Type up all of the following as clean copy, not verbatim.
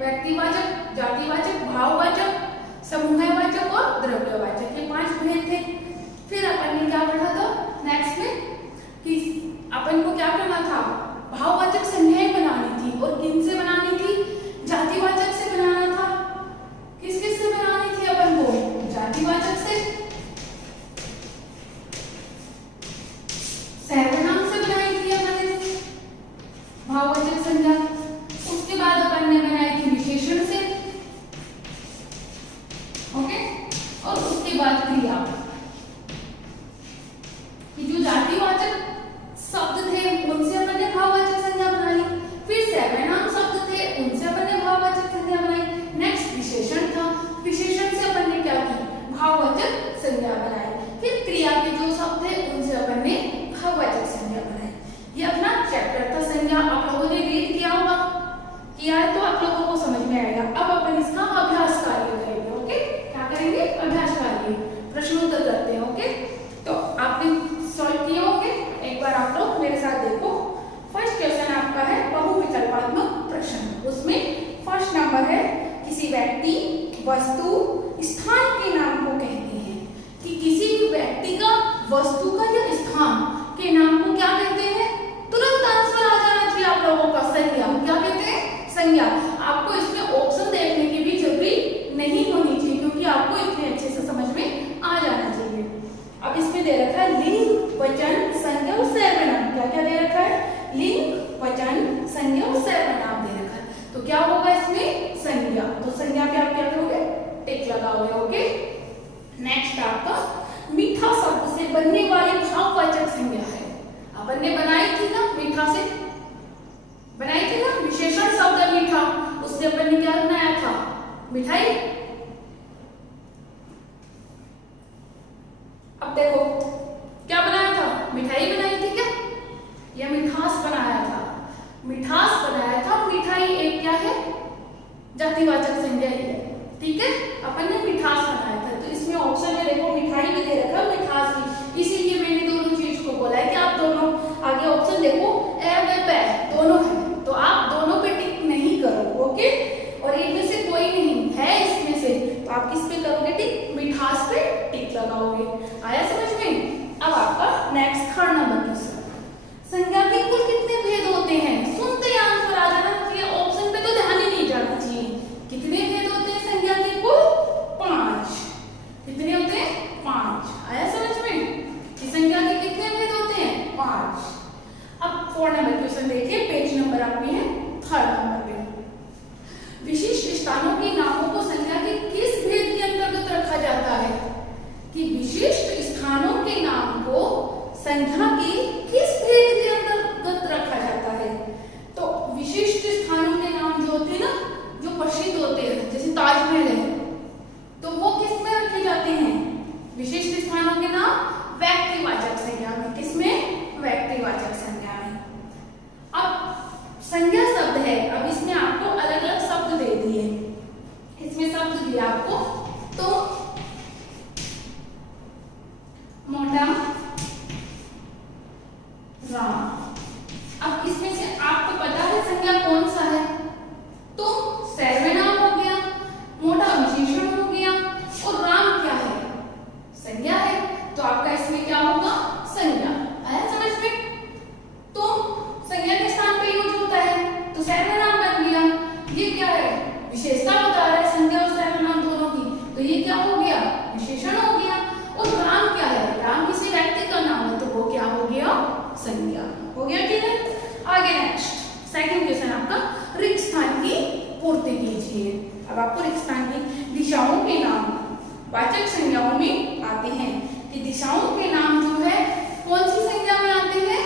व्यक्तिवाचक, जातिवाचक, भाववाचक, समूहवाचक और द्रव्यवाचक, ये 5 भेद थे। फिर अपन ने क्या पढ़ा था नेक्स्ट में कि अपन को क्या करना था, भाववाचक संज्ञाएं बनानी थी और किन से बनानी थी, जातिवाचक से बनाना था। किस किस से बनानी थी अपन को, जातिवाचक से, सर्वनाम से बनाई थी अपन ने भाववाचक संज्ञा। उसके बाद अपन ने बनाई थी विशेषण से, ओके, और उसके बाद क्रिया। जो जातिवाचक शब्द थे उनसे अपन ने भाववाचक संज्ञा बनाई, फिर सर्वनाम शब्द थे उनसे अपन ने भाववाचक संज्ञा बनाई। नेक्स्ट विशेषण था, विशेषण से अपन ने क्या की, भाववाचक संज्ञा बनाई। फिर क्रिया के जो शब्द थे उनसे अपन ने भाववाचक संज्ञा बनाई। ये अपना चैप्टर था संज्ञा, आप लोगों ने रीड किया होगा, किया है तो आप लोगों को समझ में आएगा। अब अपन इसका अभ्यास कार्य करेंगे, ओके, क्या करेंगे, अभ्यास कार्य, प्रश्नोत्तर करते हैं, ओके। तो आपने सॉल्व किए होंगे, एक बार आप लोग मेरे साथ देखो। फर्स्ट क्वेश्चन आपका है बहुविकल्पात्मक प्रश्न, उसमें फर्स्ट नंबर है, किसी व्यक्ति, वस्तु, स्थान के नाम को कहते हैं। कि किसी भी व्यक्ति का, वस्तु का या स्थान के नाम को क्या कहते हैं, तुरंत आंसर आ जाना चाहिए आप लोगों का, संज्ञा। क्या कहते हैं, संज्ञा। आपको इसमें ऑप्शन देखने की भी जरूरी नहीं होनी चाहिए, क्योंकि आपको इतने अच्छे से समझ में आ जाना चाहिए। अब इसमें दे रखा है लिंग, वचन, संज्ञा और सर्वनाम। क्या क्या दे रखा है, लिंग, वचन, संज्ञा और सर्वनाम दे रखा है। तो क्या होगा इसमें, संज्ञा। तो संज्ञा पे आप क्या करोगे, टिक लगाओगे, ओके। नेक्स्ट आपका मीठा शब्द से बनने वाली भाववाचक संज्ञा है। अपन ने बनाई थी ना, मीठा से बनाई थी ना, विशेषण शब्द मीठा, उससे अपन ने क्या बनाया था, मिठाई। अब देखो क्या बनाया था, मिठाई बनाई थी क्या, या मिठास बनाया था, मिठास बनाया था। मिठाई एक क्या है, जातिवाचक संज्ञा है, ठीक है। अपन ने मिठास बनाया था, तो इसमें ऑप्शन में देखो मिठाई भी दे रखा है, मिठास भी, इसीलिए मैंने दोनों चीज को बोला है कि आप दोनों आगे ऑप्शन देखो, ए व पे दोनों है, तो आप दोनों पे टिक नहीं करो, ओके। और इनमें से कोई नहीं है इसमें से, तो आप किस पे करोगे टिक, मिठास पे टिक लगाओगे। आया समझ में। अब आपका नेक्स्ट थर्ड नंबर क्वेश्चन, संज्ञा के कुल कितने भेद होते हैं। सुनते ही आंसर आ जाना चाहिए, ऑप्शन पे तो ध्यान ही नहीं जाना चाहिए। कितने भेद होते हैं संज्ञा के कुल, 5। कितने होते हैं, 5। आया समझ में कि संज्ञा के कितने भेद होते हैं, 5। अब 4 नंबर क्वेश्चन देखिए, पेज नंबर आपके है 3rd नंबर पे। विशिष्ट स्थानों के नामों को संज्ञा के किस भेद के अंतर्गत रखा जाता है। कि विशिष्ट स्थानों के नाम को संज्ञा के किस भेद के अंतर्गत रखा जाता है। तो विशिष्ट स्थानों के नाम जो होते हैं ना, जो प्रसिद्ध होते हैं, जैसे ताजमहल है, तो वो किस में रखे जाते हैं, विशिष्ट स्थानों के नाम व्यक्तिवाचक संज्ञा में। किसमें, व्यक्तिवाचक संज्ञा में। अब संज्ञा शब्द है, अब इसमें आपको अलग अलग शब्द दे दिए, इसमें शब्द दिया आपको, तो मोटा, राम। अब इसमें से आपको पता है संज्ञा कौन सा है, तो सर्वनाम हो गया, मोटा विशेषण हो गया, और राम क्या है, संज्ञा है। तो आपका इसमें क्या होगा, संज्ञा। आया समझ में। तो संज्ञा के स्थान पे यूज होता है, तो सर्वनाम बन गया। ये क्या है, विशेषता बता रहा है संज्ञा और सर्वनाम दोनों की, तो ये क्या हो गया, विशेषण हो गया। और राम क्या है, राम किसी व्यक्ति का नाम है, तो वो क्या हो गया, संज्ञा हो गया, ठीक है। आगे नेक्स्ट सेकंड क्वेश्चन आपका, रिक्त स्थान की पूर्ति कीजिए। अब आपको रिक्त स्थान की दिशाओं के नाम वाचक संज्ञाओं में आते हैं। कि दिशाओं के नाम जो है कौन सी संज्ञा में आते हैं,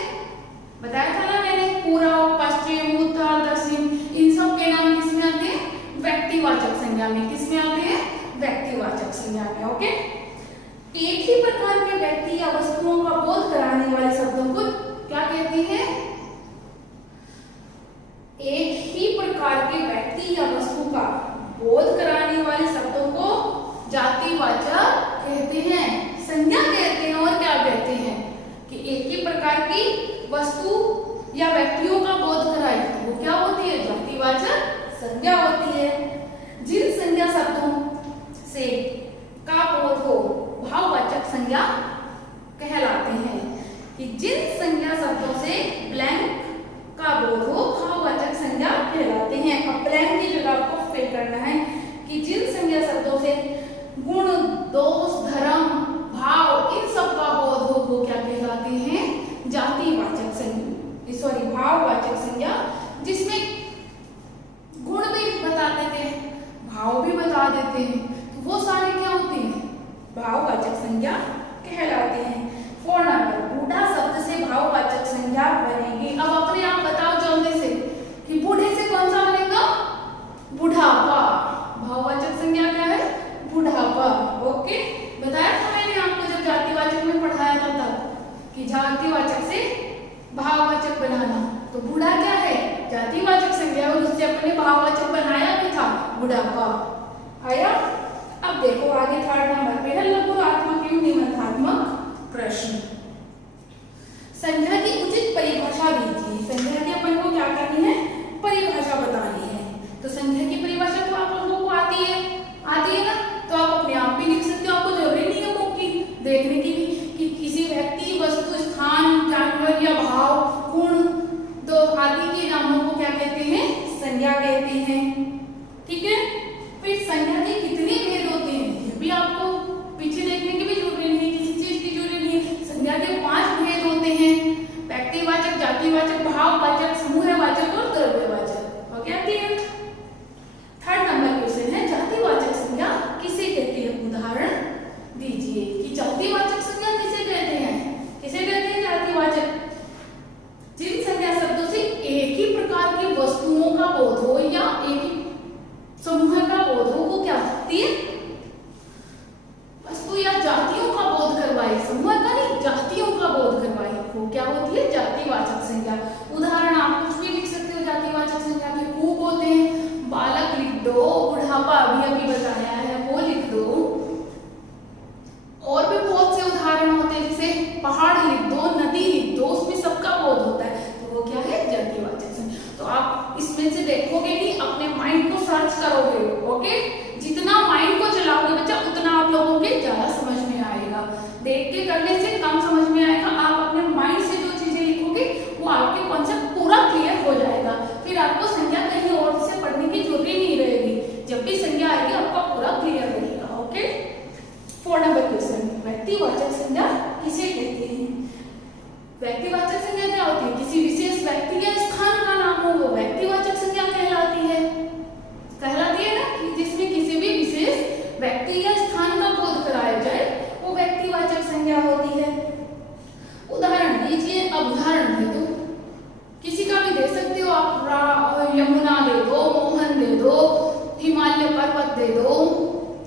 बताया था ना मैंने, पूर्व, पश्चिम, उत्तर, दक्षिण, इन सब के नाम किसमें आते हैं, व्यक्तिवाचक संज्ञा में। किसमें आते हैं, व्यक्तिवाचक संज्ञा में, ओके। एक ही प्रकार के व्यक्ति या वस्तुओं का बोध कराने वाले शब्दों को क्या कहते हैं, एक ही प्रकार के व्यक्ति या वस्तु का बोध कराने वाले शब्दों को जातिवाचक कहते हैं, संज्ञा कहते हैं। और क्या कहते हैं कि एक ही प्रकार की वस्तु या व्यक्तियों का बोध कराए, वो क्या होती है, जातिवाचक संज्ञा होती है। गुण, दोष, धर्म, भाव, इन सब का बोध हो वो क्या कहलाते हैं? जातिवाचक संज्ञा, सॉरी भाववाचक संज्ञा, जिसमें गुण भी बता देते हैं, भाव भी बता देते हैं, तो वो सारे क्या होते हैं? भाववाचक संज्ञा कहलाते हैं। 4 नंबर, बूढ़ा शब्द से भाववाचक संज्ञा बनेगी। अब अपने आप बताओ जल्दी से कि बूढ़े से कौन सा बनेगा? बुढ़ापा। भाववाचक संज्ञा क्या है? बुढ़ापा। ओके, बताया था मैंने आपको जब जातिवाचक में पढ़ाया था तब कि जातिवाचक से भाववाचक बनाना, तो बूढ़ा क्या है? जातिवाचक संज्ञा, और उससे अपने भाववाचक बनाया भी था, बुढ़ापा। आया? अब देखो आगे 3rd नंबर पे है लघुरात्मक एवं निबंधात्मक प्रश्न। संज्ञा की उचित परिभाषा दीजिए। संज्ञा की अपन को क्या करनी है? परिभाषा बतानी है। तो संज्ञा की परिभाषा तो आप लोगों को आती है ना, तो आप अपने आप भी लिख सकते हो, आपको जरूरी नहीं है बुक की देखने की भी कि किसी व्यक्ति, वस्तु, स्थान, जानवर या भाव, गुण, तो आदि के नामों को क्या कहते हैं? संज्ञा कहते हैं। ठीक है, फिर संज्ञा के कितने भेद होते हैं ये भी आपको पीछे देखने की भी जरूरी नहीं है, किसी चीज की जरूरी नहीं है। संज्ञा के 5 भेद होते हैं, व्यक्तिवाचक, जातिवाचक, भाववाचक, समूहवाचक और द्रव्यवाचक। हो गया क्लियर? 3rd नंबर क्वेश्चन है, जातिवाचक संज्ञा किसे कहते हैं? उदाहरण दीजिए कि जातिवाचक संज्ञा किसे कहते हैं? किसे कहते हैं जातिवाचक? जिन संज्ञा शब्दों से एक ही प्रकार की वस्तुओं का बोध हो या एक ही समूह का बोध हो, वो क्या होती है? वस्तु या जातियों का बोध करवाए, समूह का नहीं, जातियों का बोध करवाए, वो क्या होती है? जातिवाचक संज्ञा। उदाहरण आप कुछ भी लिख सकते हो जातिवाचक संज्ञा के, खूब होते हैं, बालक लिख दो, बुढ़ापा अभी बताया है वो लिख दो, और भी बहुत से उदाहरण होते हैं, जैसे पहाड़ लिख दो, नदी लिख दो, उसमें सबका बोध होता है, तो वो क्या है? जातिवाचक संज्ञा। तो आप इसमें से देखोगे नहीं, अपने माइंड को सर्च करोगे। ओके, जितना माइंड को चलाओगे बच्चा, उतना आप लोगों के ज्यादा समझ में आएगा। देख के करने से कम समझ में आएगा, आप अपने माइंड से जो चीजें लिखोगे वो आपके कॉन्सेप्ट पूरा क्लियर हो जाएगा। फिर आपको संज्ञा कहीं और से पढ़ने की जरूरत नहीं रहेगी, जब भी संज्ञा आएगी आपका पूरा क्लियर रहेगा। ओके, 4 नंबर क्वेश्चन, व्यक्तिवाचक संज्ञा किसे कहते हैं? व्यक्तिवाचक संज्ञा क्या होती है? किसी विशेष व्यक्ति या स्थान का नाम हो, वो व्यक्तिवाचक संज्ञा कहलाती है। कहलाती है ना, कि जिसमें किसी भी विशेष व्यक्ति या स्थान का बोध कराया जाए, वो व्यक्तिवाचक संज्ञा होती है। उदाहरण दीजिए। अब उदाहरण दे दो, किसी का भी दे सकते हो आप, यमुना दे दो, मोहन दे दो, हिमालय पर्वत दे दो,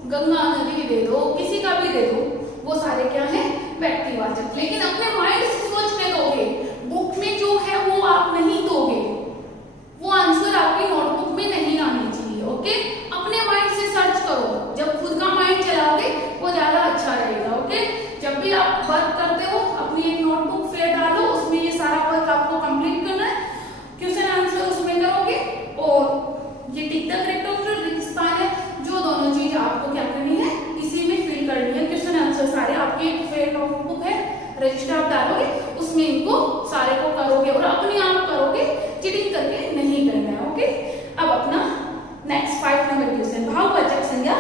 गंगा नदी दे दो, किसी का भी दे दो, वो सारे क्या है? व्यक्तिवाचक। लेकिन अपने माइंड से सोच के दोगे, बुक में जो है वो आप नहीं दोगे, वो आंसर आपकी नोटबुक में नहीं आनी चाहिए। ओके, अपने माइंड से सर्च करो, जब खुद का माइंड चलाओगे वो ज्यादा अच्छा रहेगा। ओके, जब भी आप वर्क करते हो अपनी एक नोटबुक फेर डालो, उसमें ये सारा वर्क आपको कंप्लीट करना है, क्वेश्चन आंसर उसमें करोगे, और ये टिक द करेक्ट ऑप्शन, रिस्पान है, जो दोनों चीज आपको क्या करनी है? इसी में फिल करनी है। क्वेश्चन आंसर सारे आपकी एक फेर नोटबुक है, रजिस्टर आप डालोगे, उसमें इनको सारे को करोगे, और अपने आप करोगे, चीटिंग करके नहीं करना है। ओके, अब अपना नेक्स्ट 5 नंबर क्वेश्चन, भाववाचक संज्ञा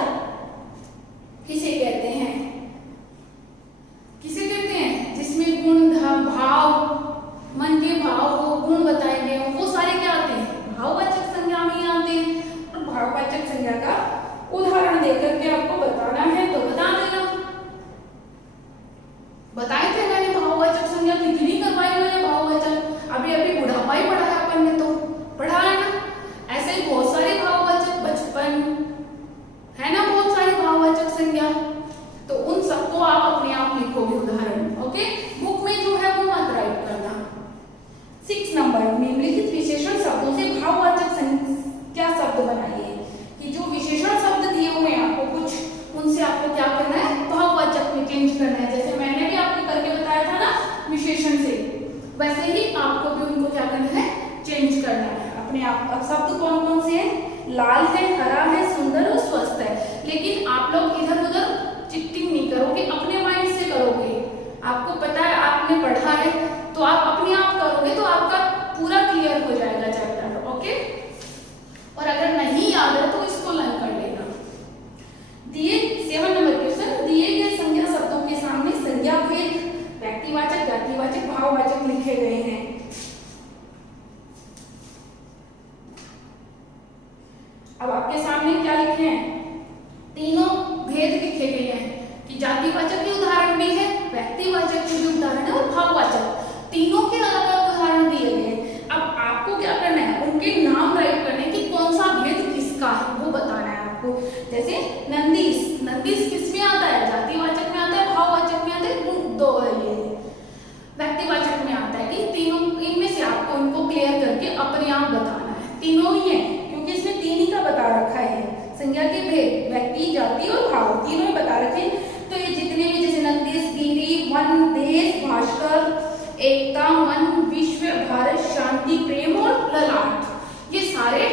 किसे कहते हैं? किसे कहते हैं? जिसमें गुण, भाव, मन के भाव हो, गुण बताए गए हो, वो सारे क्या आते हैं? भाववाचक संज्ञा में ही आते हैं। और भाववाचक संज्ञा का उदाहरण देकर के आपको बताना है तो बता देना। बताए थे मैंने भाववाचक संज्ञा कितनी करवाई मैंने भाववाचक, अभी बुढ़ापा ही पढ़ाया अपन ने, तो पढ़ा है ना। ऐसे ही बहुत सारे भाववाचक, बचपन है ना, बहुत सारे भाववाचक संज्ञा, तो उन सबको आप अपने आप लिखोगे उदाहरण। ओके, बुक में जो है वो मत राइट करना। 6 नंबर, निम्नलिखित विशेषण शब्दों से भाववाचक क्या शब्द बनाइए। कि जो विशेषण शब्द दिए हुए हैं आपको कुछ, उनसे आपको क्या करना है? भाववाचक में चेंज करना है। जैसे मैंने भी आपको करके बताया था ना विशेषण से, वैसे ही आपको भी उनको क्या करना है? चेंज करना है अपने आप। अब शब्द कौन कौन से हैं? लाल है, हरा है, सुंदर और स्वस्थ है। लेकिन आप लोग इधर उधर चिटिंग नहीं करोगे, अपने माइंड से करोगे। आपको पता है, आपने पढ़ा है, तो आप अपने आप करोगे तो आपका पूरा क्लियर हो जाएगा चैप्टर। ओके, और अगर नहीं याद है तो इसको लर्न कर लेना। दिए 7 अब आपके सामने क्या लिखे हैं, तीनों भेद लिखे गए हैं कि जातिवाचक के उदाहरण भी है, व्यक्तिवाचक के भी उदाहरण है और भाववाचक, तीनों के अलग अलग उदाहरण दिए गए हैं। अब आपको क्या करना है, उनके नाम राइट करने कि कौन सा भेद किसका है वो बताना है आपको। जैसे नंदीस, नंदीस किस में आता है, जातिवाचक में आता है, भाववाचक में आता है, दो ये व्यक्तिवाचक में आता है। कि तीनों इनमें से आपको इनको क्लियर करके अपने आप बताना है, तीनों ही है क्योंकि इसमें तीन ही का बता रखा है, संज्ञा के भेद व्यक्ति, जाति और भाव तीनों ही बता रखे। तो ये जितने भी जैसे नंदीस, गिरी, वन, देश, भास्कर, एकता, मन, विश्व, भारत, शांति, प्रेम और ललाट, ये सारे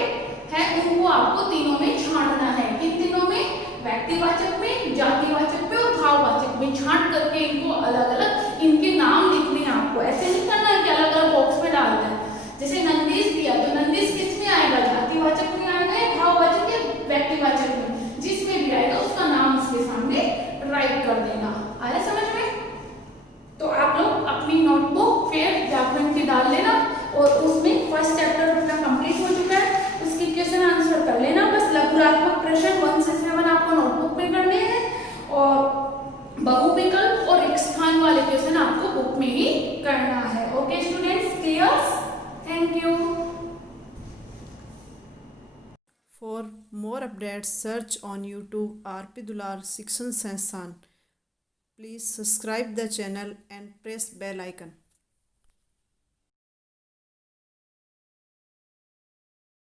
हैं, उनको आपको तीनों में छांटना है। किन तीनों में, व्यक्तिवाचक में, जातिवाचक में और भाववाचक में, छांट करके इनको अलग अलग इनके नाम लिखने हैं आपको। ऐसे नहीं करना है कि अलग अलग बॉक्स में डालना है। जैसे नंदीस दिया तो नंदीस किस में आएगा, जातिवाचक में आएगा या भाववाचक या व्यक्तिवाचक में, जिसमें भी आएगा उसका नाम उसके सामने राइट कर देना। आया समझ में? तो आप लोग अपनी नोटबुक फिर व्याकरण की डाल लेना और उसमें फर्स्ट चैप्टर अपना कंप्लीट हो चुका है, उसकी क्वेश्चन आंसर कर लेना। बस लघुरात्मक प्रश्न 1 से 7 आपको नोटबुक में करने हैं और बहुविकल्प और एक स्थान वाले क्वेश्चन आपको बुक में ही करना है। Okay students, clear? Thank you. For more updates, search on YouTube RP Dular Shikshan Sansthan. Please subscribe the channel and press bell icon.